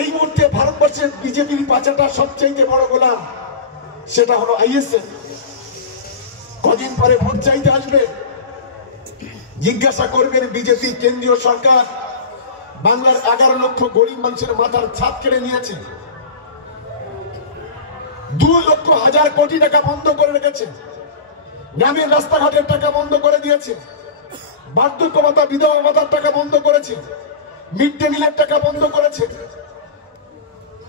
এই মুহূর্তে ভারতবর্ষের বিজেপির পাঁচাটা সবচাইতে বড় গোলাম, সেটা হলো আইএসএফ। কদিন পরে ভোট চাইতে আসবে, জিজ্ঞাসা করবেন বিজেপি কেন্দ্রীয় সরকার বাংলার 11 লক্ষ গরিব মানুষের মাথার ছাদ কেড়ে নিয়েছে, 2 লক্ষ হাজার কোটি টাকা বন্ধ করে রেখেছে, গ্রামের রাস্তাঘাটের টাকা বন্ধ করে দিয়েছে, বার্ধক্য ভাতা বিধবা ভাতার টাকা বন্ধ করেছে, মিড ডে মিলের টাকা বন্ধ করেছে,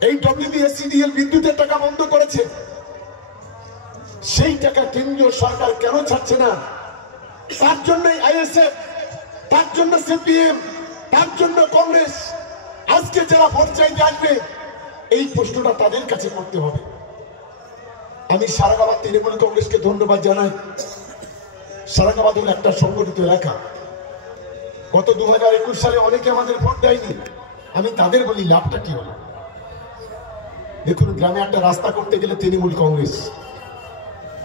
এই WBSCDL বিদ্যুতের টাকা বন্ধ করেছে। সেই টাকা কেন্দ্রীয় সরকার কেন ছাড়ছে না? তার জন্যই আইএসএফ, তার জন্য সিপিএম, তার জন্য কংগ্রেস আজকে যারা ভোট চাইতে আসবে, এই প্রশ্নটা তাদের কাছে করতে হবে। আমি সারাগাবাদ তৃণমূল কংগ্রেসকে ধন্যবাদ জানাই। সারাগাবাদ হল একটা সংগঠিত এলাকা। গত 2021 সালে অনেকে আমাদের ভোট দেয়নি, আমি তাদের বলি লাভটা কি হলো। দেখুন, গ্রামে একটা রাস্তা করতে গেলে তৃণমূল কংগ্রেস,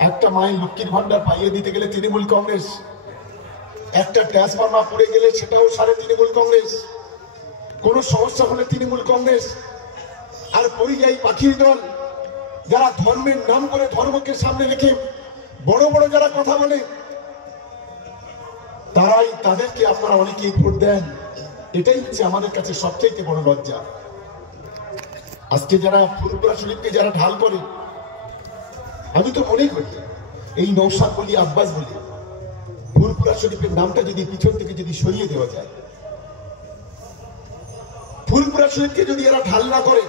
একটা মায়ের লক্ষ্মীর ভান্ডার পাইয়ে দিতে গেলে তৃণমূল কংগ্রেস, একটা ট্রান্সফরমার পড়ে গেলে সেটাও সারে তৃণমূল কংগ্রেস, কোন সমস্যা হলে তৃণমূল কংগ্রেস। আর পরিযায়ী পাখির দল যারা ধর্মের নাম করে ধর্মকে সামনে রেখে বড় বড় যারা কথা বলে, তারাই, তাদেরকে আপনারা অনেকেই ভোট দেন। এটাই হচ্ছে আমাদের কাছে সবচেয়ে বড় লজ্জা। আজকে যারা ফুরফুরা শরীফকে যারা ঢাল করে, আমি তো মনে করি এই নৌসাদ বলি, আব্বাস বলি, ফুরফুরা শরীফের নামটা যদি পিছন থেকে যদি সরিয়ে দেওয়া যায়, ফুরফুরা শরীফকে যদি এরা ঢাল না করে,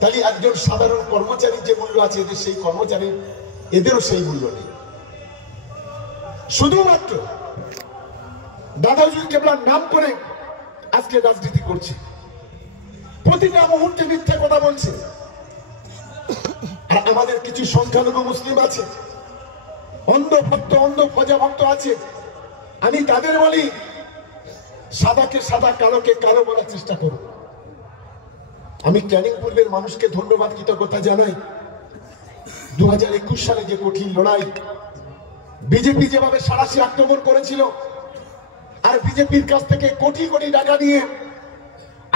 তাহলে একজন সাধারণ কর্মচারীর যে মূল্য আছে এদের, সেই কর্মচারী এদেরও সেই মূল্য নেই। শুধুমাত্র দাদা হুজুর কেবলার নাম করে আজকে রাজনীতি করছে, প্রতিটা মুহূর্তে মিথ্যে কথা বলছে। আর আমাদের কিছু সংখ্যালঘু মুসলিম আছে, অন্ধ ভক্ত, অন্ধ প্রজা ভক্ত আছে। আমি তাদের বলি, সাদাকে সাদা, কালোকে কালো বলার চেষ্টা করুন। আমি ক্যানিং পূর্বের মানুষকে ধন্যবাদ, কৃতজ্ঞতা জানাই। 2021 সালে যে কঠিন লড়াই, বিজেপি যেভাবে সারাশি আক্রমণ করেছিল, আর বিজেপির কাছ থেকে কোটি কোটি টাকা নিয়ে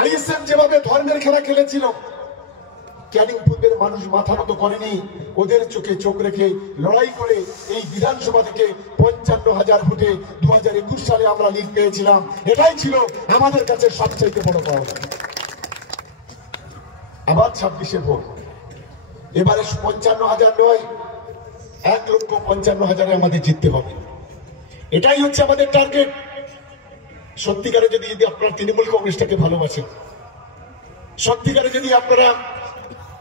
আইএসএফ যেভাবে ধর্মের খেলা খেলেছিল, ক্যানিং পূর্বের মানুষ মাথা নত করেনি। ওদের চোখে চোখ রেখে লড়াই করে এই বিধানসভা থেকে 55,000 ভোটে 2021 সালে আমরা লিড পেয়েছিলাম। এটাই ছিল আমাদের কাছে সবচেয়ে বড় পাওনা। আবার 26-এ ভোট, এবারে 55,000 নয়, 1,55,000 আমাদের জিততে হবে। এটাই হচ্ছে আমাদের টার্গেট। সত্যিকারে যদি আপনারা তৃণমূল কংগ্রেসটাকে ভালোবাসেন, সত্যিকারে যদি আপনারা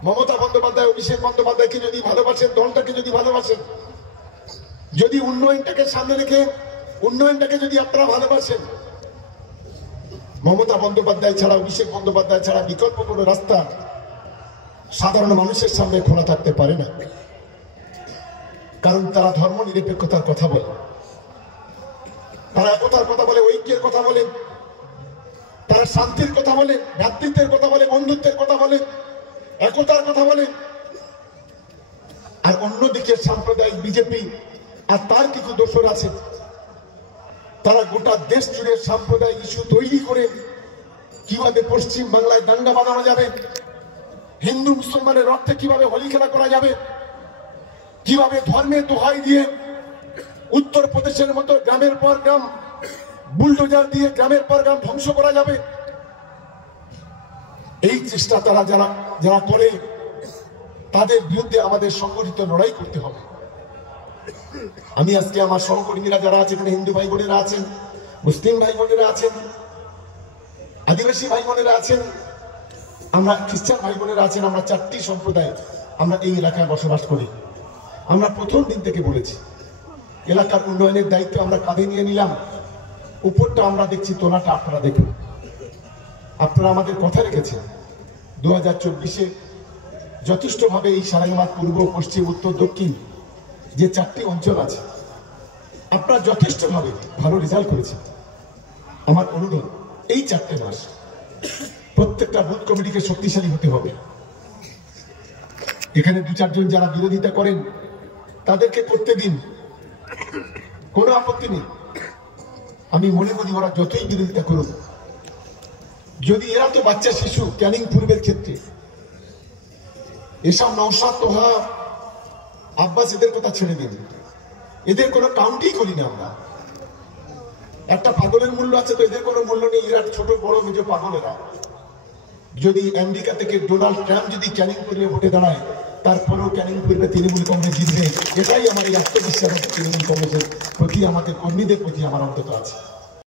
মমতা বন্দ্যোপাধ্যায়, অভিষেক বন্দ্যোপাধ্যায়কে যদি ভালোবাসেন, দলটাকে যদি ভালোবাসেন, যদি উন্নয়নটাকে সামনে রেখে উন্নয়নটাকে যদি আপনারা ভালোবাসেন, মমতা বন্দ্যোপাধ্যায় ছাড়া, অভিষেক বন্দ্যোপাধ্যায় ছাড়া বিকল্প কোনো রাস্তা সাধারণ মানুষের সামনে খোলা থাকতে পারে না। কারণ তারা ধর্ম নিরপেক্ষতার কথা বলে, তারা একতার কথা বলে, ঐক্যের কথা বলে, তারা শান্তির কথা বলে, ভ্রাতৃত্বের কথা বলে, বন্ধুত্বের কথা বলে, একতার কথা বলে। আর অন্যদিকে সাম্প্রদায়িক বিজেপি আর তার কিছু দোসর আছে, তারা গোটা দেশ জুড়ে সাম্প্রদায়িক ইস্যু তৈরি করে কিভাবে পশ্চিম বাংলায় দাঙ্গা বাঁধানো যাবে, হিন্দু মুসলমানের রক্তে কিভাবে হোলি খেলা করা যাবে, কিভাবে ধর্মের দোহাই দিয়ে উত্তরপ্রদেশের মতো গ্রামের পর গ্রাম বুলডোজার দিয়ে গ্রামের পর গ্রাম ধ্বংস করা যাবে, এই চেষ্টা তারা যারা করে, তাদের বিরুদ্ধে আমাদের সংগঠিত লড়াই করতে হবে। আমি আজকে আমার সহকর্মীরা যারা আছেন, এখানে হিন্দু ভাই বোনেরা আছেন, মুসলিম ভাই বোনেরা আছেন, আদিবাসী ভাই বোনেরা আছেন, আমরা খ্রিস্টান ভাই বোনেরা আছেন, আমরা 4টি সম্প্রদায় আমরা এই এলাকায় বসবাস করি। আমরা প্রথম দিন থেকে বলেছি, এলাকার উন্নয়নের দায়িত্ব আমরা কাঁধে নিয়ে নিলাম। উপরটা আমরা দেখছি, তোলাটা আপনারা দেখুন। আপনারা আমাদের কথা রেখেছেন, 2024-এ যথেষ্টভাবে এই সারাংবাদ পূর্ব, পশ্চিম, উত্তর, দক্ষিণ যে 4টি অঞ্চল আছে, আপনারা যথেষ্টভাবে ভালো রেজাল্ট করেছেন। আমার অনুরোধ, এই 4টে মাস প্রত্যেকটা বুথ কমিটিকে শক্তিশালী হতে হবে। এখানে 2-4 জন যারা বিরোধিতা করেন, তাদেরকে করতে দিন, কোনো আপত্তি নেই। আমি মনে করি ওরা যতই বিরোধিতা করুন, যদি এরা তো বাচ্চা শিশু ক্যানিং পূর্বের ক্ষেত্রে, এসব নওশাদ তোহা আব্বাস এদের কথা ছেড়ে দিন, এদের কোনো কাউন্টই করি না আমরা। একটা পাগলের মূল্য আছে তো এদের কোনো মূল্য নেই। এরা ছোট বড় নিজ পাগলেরা। যদি আমেরিকা থেকে ডোনাল্ড ট্রাম্প যদি ক্যানিং পূর্বে ভোটে দাঁড়ায়, তারপরেও ক্যানিং পূর্বে তৃণমূল কংগ্রেস জিতবে, এটাই আমার এই আত্মবিশ্বাস তৃণমূল কংগ্রেসের প্রতি, আমাদের কর্মীদের প্রতি আমার অন্তত আছে।